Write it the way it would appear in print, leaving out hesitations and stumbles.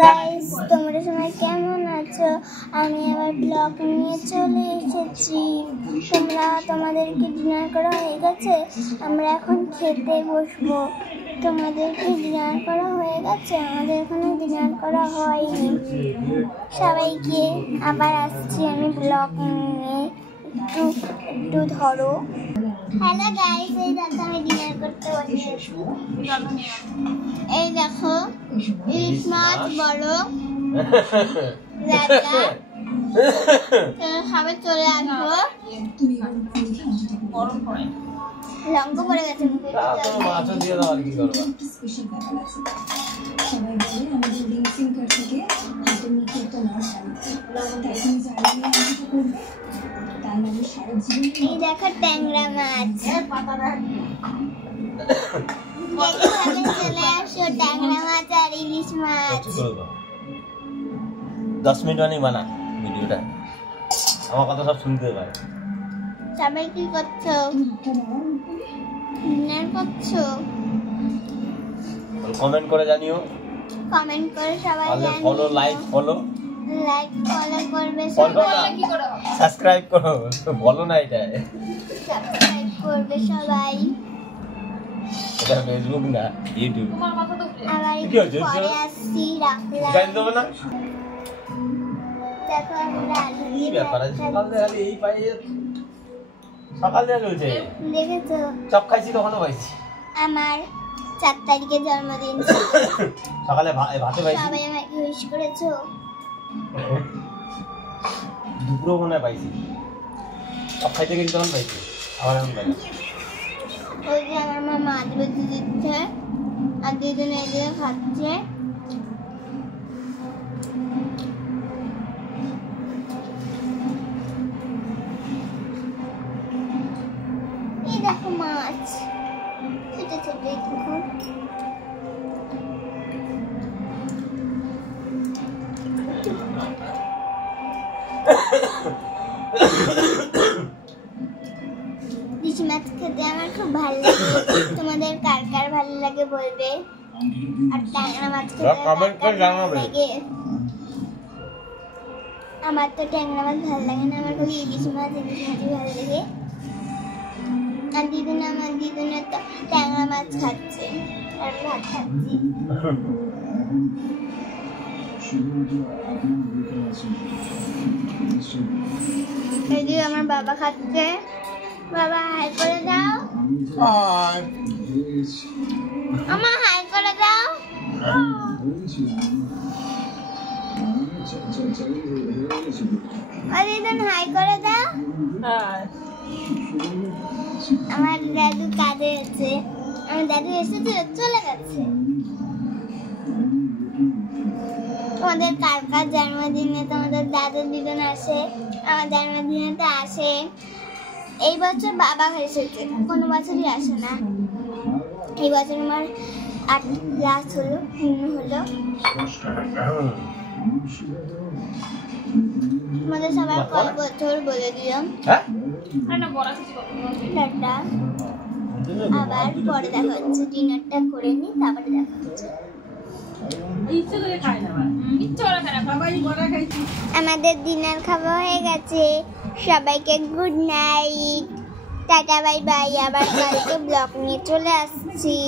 Guys, তোমরা সবাই কেমন আছো? আমি আবার ব্লগ নিয়ে চলে এসেছি। তোমাদেরকে ডিনার করা হয়ে গেছে? আমরা এখন খেতে বসবো। তোমাদেরকে ডিনার করা হয়ে গেছে? আমাদের এখনো ডিনার করা হয়নি। সবাইকে আবার আসছি আমি ব্লগ নিয়ে, একটু ধরো। হ্যালো গাইস, এই দেখো আমি ডিনার করতে বসেছি। এই দেখো ইলিশ মাছ বড় খাবার চলে আসবো। লঙ্কা পড়ে গেছে এই দেখো ট্যাংরা মাছ। চলে আসো ট্যাংরা মাছ আর ইলিশ মাছ। 10 মিনিট মানে বানা ভিডিওটা, আমার কথা সব শুনতে পারে। সবাই কি করছো? ডিনার করছো? কমেন্ট করে জানিও। কমেন্ট করে সবাই জানিও। ফলো লাইক ফলো করবে সবাই। কি করো? সাবস্ক্রাইব করো। বলো না এটা। সাবস্ক্রাইব করবে সবাই। এটা ফেসবুক না, ইউটিউব। তোমার কথা তো আবার পরে আসছি, রাখলাম। গাইন দেব না? দেখো আমরা এই ব্যাপার আছে, সকাল থেকে চলছে। দেখেছো? চপ খাইছি তখনও পাইছি। আমার 4 তারিখে জন্মদিন। সকালে ভাতে পাইছি। সবাই আমাকে উইশ করেছো? দুপুরও মনে পাইছি। চপ খাইতে গেছি তখন পাইছি, আবার এখন পাই। ওই যে আমার মা মাছ বেঁধে দিচ্ছে আর দুজনে এদিকে খাচ্ছে। এই দেখো মাছ ছোট ছোট দেখো। ইলিশ মাছ খেতে আমার খুব ভালো লাগে। তোমাদের কার কার ভালো লাগে বলবে। আর ট্যাংরা মাছ খেতে কমেন্ট করে জানাবে। আমার তো ট্যাংরা মাছ ভালো লাগে না, আমার খুব ইলিশ মাছই ভালো লাগে। আর আমার দিদুনে তো ট্যাংরা মাছ খাচ্ছে আর ভাত খাচ্ছি। এদিকে আমার বাবা খাচ্ছে। বাবা হাই করে দাও। আমার হাই করে দাও। দিদুন হাই করে দাও। আমার দাদু কাঁদে আছে। আমার দাদু এসেছিল, চলে গেছে। তোমাদের কার কার জন্মদিনে তোমাদের দাদু দিদুন আসে? আমার জন্মদিনে তো আসে। এই বছর বাবা এসেছে, কোনো বছরই আসে না। এই বছর আমার 8 ক্লাস হলো, পূর্ণ হলো। তোমাদের সবার কয় বছর বলে দিও। টাটা। আবার পরে দেখা হচ্ছে। ডিনারটা করে নি, তারপরে দেখা হচ্ছে। আমাদের ডিনার খাওয়া হয়ে গেছে। সবাইকে good night, tata, bye bye. আবার কালকে ব্লগ নিয়ে চলে আসছি।